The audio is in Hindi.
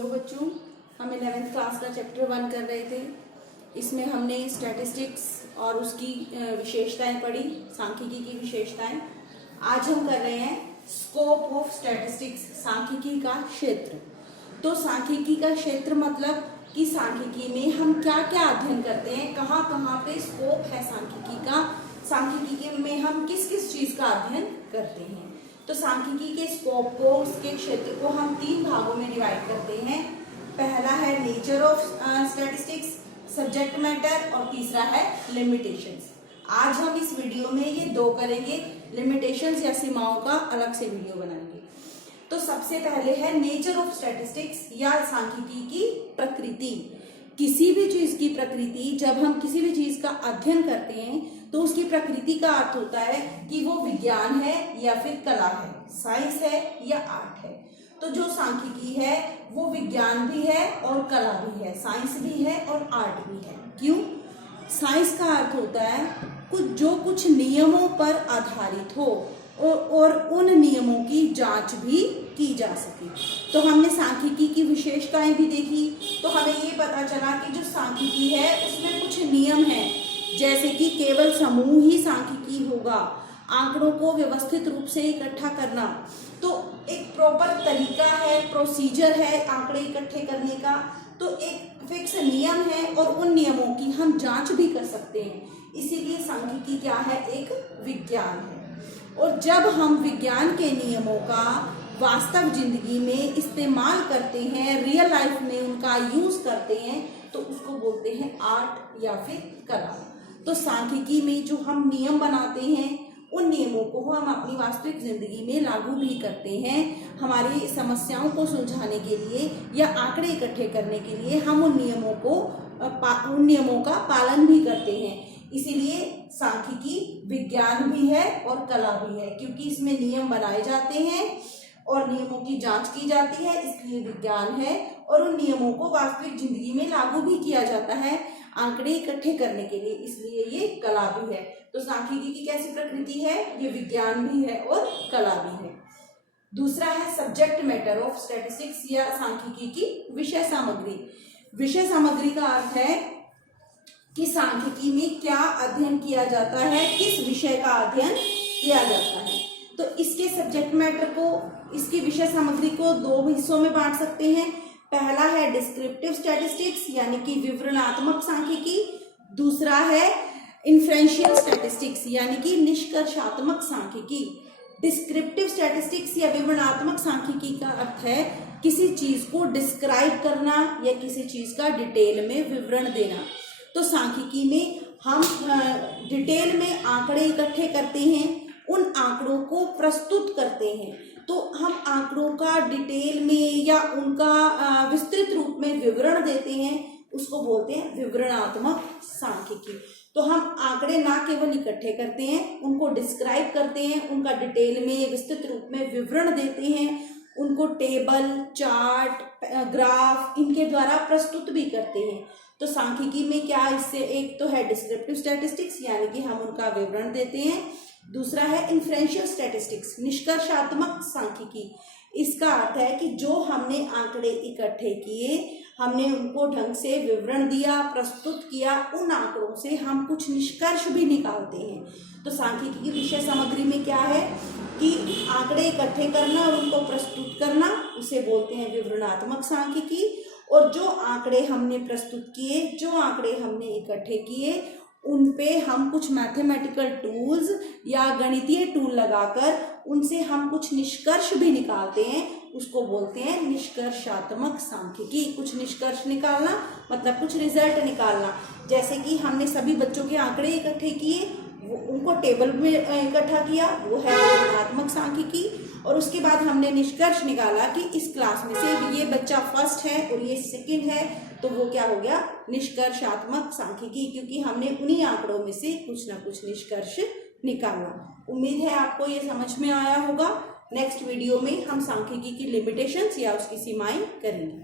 हेलो बच्चों, हम 11th क्लास का चैप्टर 1 कर रहे थे। इसमें हमने स्टैटिस्टिक्स और उसकी विशेषताएं पढ़ी, सांख्यिकी की विशेषताएं। आज हम कर रहे हैं स्कोप ऑफ स्टैटिस्टिक्स, सांख्यिकी का क्षेत्र। तो सांख्यिकी का क्षेत्र मतलब कि सांख्यिकी में हम क्या क्या अध्ययन करते हैं, कहाँ कहाँ पे स्कोप है सांख्यिकी का, सांख्यिकी में हम किस किस चीज का अध्ययन करते हैं। तो सांख्यिकी के स्कोप को, उसके क्षेत्र को हम 3 भागों में डिवाइड करते हैं। पहला है nature of statistics, subject matter, और तीसरा है लिमिटेशंस। आज हम इस वीडियो में ये 2 करेंगे, लिमिटेशंस या सीमाओं का अलग से वीडियो बनाएंगे। तो सबसे पहले है नेचर ऑफ स्टैटिस्टिक्स या सांख्यिकी की प्रकृति। किसी भी चीज की प्रकृति, जब हम किसी भी चीज का अध्ययन करते हैं तो उसकी प्रकृति का अर्थ होता है कि वो विज्ञान है या फिर कला है, साइंस है या आर्ट है। तो जो सांख्यिकी है वो विज्ञान भी है और कला भी है, साइंस भी है और आर्ट भी है। क्यों? साइंस का अर्थ होता है कुछ नियमों पर आधारित हो और उन नियमों की जांच भी की जा सके। तो हमने सांख्यिकी की विशेषताएं भी देखी, तो हमें ये पता चला कि जो सांख्यिकी है उसमें कुछ नियम हैं, जैसे कि केवल समूह ही सांख्यिकी होगा, आंकड़ों को व्यवस्थित रूप से इकट्ठा करना। तो एक प्रॉपर तरीका है, प्रोसीजर है आंकड़े इकट्ठे करने का। तो एक फिक्स नियम है और उन नियमों की हम जांच भी कर सकते हैं। इसीलिए सांख्यिकी क्या है? एक विज्ञान है। और जब हम विज्ञान के नियमों का वास्तव जिंदगी में इस्तेमाल करते हैं, रियल लाइफ में उनका यूज करते हैं, तो उसको बोलते हैं आर्ट या फिर कला। तो सांख्यिकी में जो हम नियम बनाते हैं, उन नियमों को हम अपनी वास्तविक जिंदगी में लागू भी करते हैं। हमारी समस्याओं को सुलझाने के लिए या आंकड़े इकट्ठे करने के लिए हम उन नियमों का पालन भी करते हैं। इसीलिए सांख्यिकी विज्ञान भी है और कला भी है, क्योंकि इसमें नियम बनाए जाते हैं और नियमों की जांच की जाती है, इसलिए विज्ञान है। और उन नियमों को वास्तविक जिंदगी में लागू भी किया जाता है आंकड़े इकट्ठे करने के लिए, इसलिए ये कला भी है। तो सांख्यिकी की कैसी प्रकृति है? ये विज्ञान भी है और कला भी है। दूसरा है सब्जेक्ट मैटर ऑफ स्टैटिस्टिक्स या सांख्यिकी की विषय सामग्री। विषय सामग्री का अर्थ है कि सांख्यिकी में क्या अध्ययन किया जाता है, किस विषय का अध्ययन किया जाता है। तो इसके सब्जेक्ट मैटर को, इसकी विषय सामग्री को 2 हिस्सों में बांट सकते हैं। पहला है डिस्क्रिप्टिव स्टैटिस्टिक्स यानी कि विवरणात्मक सांख्यिकी। दूसरा है इन्फ्रेंशियल स्टैटिस्टिक्स यानी कि निष्कर्षात्मक सांख्यिकी। डिस्क्रिप्टिव स्टैटिस्टिक्स या विवरणात्मक सांख्यिकी का अर्थ है किसी चीज को डिस्क्राइब करना या किसी चीज का डिटेल में विवरण देना। तो सांख्यिकी में हम डिटेल में आंकड़े इकट्ठे करते हैं, उन आंकड़ों को प्रस्तुत करते हैं। तो हम आंकड़ों का डिटेल में या उनका विस्तृत रूप में विवरण देते हैं, उसको बोलते हैं विवरणात्मक सांख्यिकी। तो हम आंकड़े ना केवल इकट्ठे करते हैं, उनको डिस्क्राइब करते हैं, उनका डिटेल में विस्तृत रूप में विवरण देते हैं, उनको टेबल, चार्ट, ग्राफ इनके द्वारा प्रस्तुत भी करते हैं। तो सांख्यिकी में क्या, इससे एक तो है डिस्क्रिप्टिव स्टैटिस्टिक्स यानी कि हम उनका विवरण देते हैं। दूसरा है इन्फ्रेंशियल स्टैटिस्टिक्स, निष्कर्षात्मक सांख्यिकी। इसका अर्थ है कि जो हमने आंकड़े इकट्ठे किए, हमने उनको ढंग से विवरण दिया, प्रस्तुत किया, उन आंकड़ों से हम कुछ निष्कर्ष भी निकालते हैं। तो सांख्यिकी की विषय सामग्री में क्या है कि आंकड़े इकट्ठे करना और उनको प्रस्तुत करना, उसे बोलते हैं विवरणात्मक सांख्यिकी। और जो आंकड़े हमने प्रस्तुत किए, जो आंकड़े हमने इकट्ठे किए, उन पे हम कुछ मैथमेटिकल टूल्स या गणितीय टूल लगाकर उनसे हम कुछ निष्कर्ष भी निकालते हैं, उसको बोलते हैं निष्कर्षात्मक सांख्यिकी। कुछ निष्कर्ष निकालना मतलब कुछ रिजल्ट निकालना। जैसे कि हमने सभी बच्चों के आंकड़े इकट्ठे किए, उनको टेबल में इकट्ठा किया, वो है विवरणात्मक सांख्यिकी। और उसके बाद हमने निष्कर्ष निकाला कि इस क्लास में से ये बच्चा फर्स्ट है और ये सेकंड है, तो वो क्या हो गया? निष्कर्षात्मक सांख्यिकी, क्योंकि हमने उन्हीं आंकड़ों में से कुछ ना कुछ निष्कर्ष निकाला। उम्मीद है आपको ये समझ में आया होगा। नेक्स्ट वीडियो में हम सांख्यिकी की लिमिटेशंस या उसकी सीमाएं करेंगे।